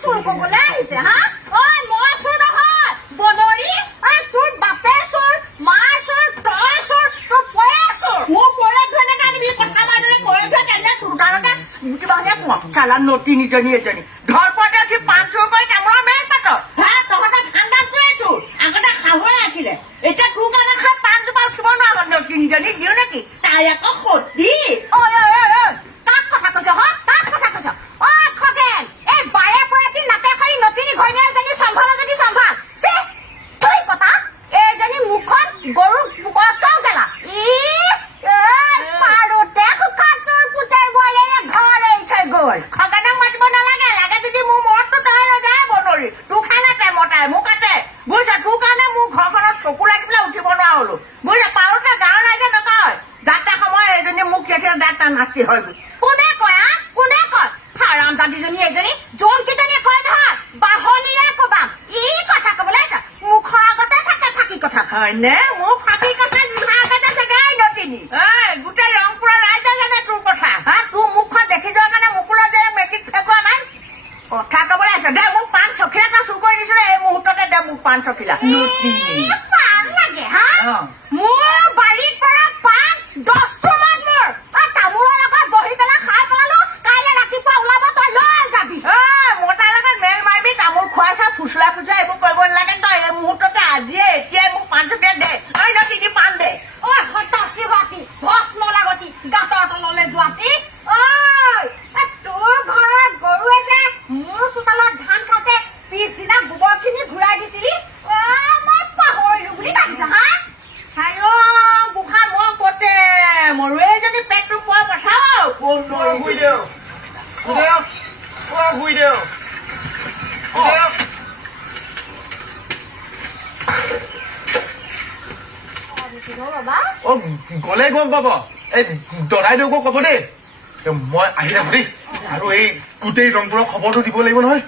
চুৰ কবলৈ আহিছে হা ঐ মই চুৰ নহয় বনৰী তোৰ বাপে চুৰ মাৰ চুৰ তই চুৰ তোৰ পয়ে চুৰ মোৰ পয়ে ধৰণে আনিবি কথা বাদলে পয়ে ধৰে তেনে চুৰ কাৰণে কিবা হলে কোৱা চালা নটি নিজনী এজনী ধৰপতে উঠি পাণ চুৰ কৰি কামৰা মেল পাত হা তহঁতে ঠাণ্ডাত পৰি চুৰ আগতে খাবই আছিলে এতিয়া তোৰ কাৰণে খাই পাণজোপা উঠিব নোৱাৰো নটি নিজনী দিও নেকি তাই আকৌ সতী ঐ তাক কথা কৈছ হ তাক কথা কৈছ ঐ খগেন এই বাৰে পৰে নাতে খাৰি নটিনী ঘৈণীয়েক এজনী চম্ভাল যদি চম্ভাল চে তুই কথা এইজনী মুখখন গৰু পোকৰটাও গেলা পাৰোতে শুকান তোৰ পুতেৰ বোৱাৰীয়ে ঘৰ এৰি থৈ গ'ল খগেনক মাতিব নালাগে লাগে যদি মোৰ মৰতো তই নাযায় বনৰী তোৰ খাই নাতে মতাই মোক কাটে বুজিছ তোৰ কাৰণে মোৰ ঘৰখনত চকু লাগি পেলাই উঠিব নোৱাৰা হলো বুজিছ পাৰোতে গাঁৱৰ ৰাইজে নকয় যাতে সময় এইজনী মোক যেতিয়া দাঁত নাস্তি হৈ গ'ল কোনে কয় কোনে কয় হাৰাম জাতিজনী এজনী যোন কেইজনীয়ে কয় নহয় বাহনীৰে কবাম ই কথা কবলৈ মুখৰ আগতে থাকে ফাঁকি কথা হয়নে মোৰ ফাঁকি কথা জিভা আগতে থাকে নটিনী গোটেই ৰংপুৰৰ ৰাইজে জানে তোৰ কথা হা তোৰ মুখখন দেখি যোৱাৰ কাৰণে মুকুলৰ যে মেট্ৰিক ফেকোৱা নাই কথা কবলৈ আছে দে মোক পাণ চখিলা এটা চুৰ কৰি দিছিলে এই মুহূৰ্ততে দে মোক পাণ চখিলা পাণ লাগে হা মোৰ বাৰীৰ পৰা পাণ 10টা মান মোৰ তামোলৰ লগত বহি পেলাই খাই পালো কাইলৈ ৰাতিপুৱা ওলাব তই লৈ যাবি মোৰ তাৰ লগত মেল মাৰিবি তামোল খুৱাই খাই ফুচলা ফুচলা এইবোৰ কৰিব নালাগে তই এই মুহূৰ্ততে আজিয়ে এতিয়াই মোক পাণ চখিলা দে নটিনী পাণ দে ঐ হতাশী হোৱাতি ভস্ম লাগতি গাঁতৰ তললৈ যোৱাতি তোৰ ঘৰত গৰুৱে যে মোৰ চোতালত ধান খাওঁতে পিছদিনা গোবৰখিনি ঘূৰাই দিছিলি মই পাহৰিলো বুলি ভাবিছ হা গোসাঁই মই কতে মোৰ এইজনী পেটটো পোৱা পঠাও শুই দেও গলে গম পাব এই দৰাইদেউকো কব দেই মই আহি থাকো দেই আৰু এই গোটেই ৰংপুৰৰ খবৰটো দিব লাগিব নহয়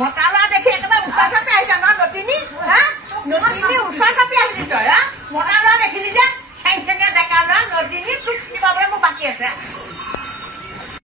মতা ল'ৰা দেখি একেবাৰে ওচৰ চাপি আহিছ ন নটিনী নটিনী ওচৰ চাপি আহিলি তই মতা ল'ৰা দেখিলি যে চেংচেঙীয়া ডেকা ল'ৰা নটিনী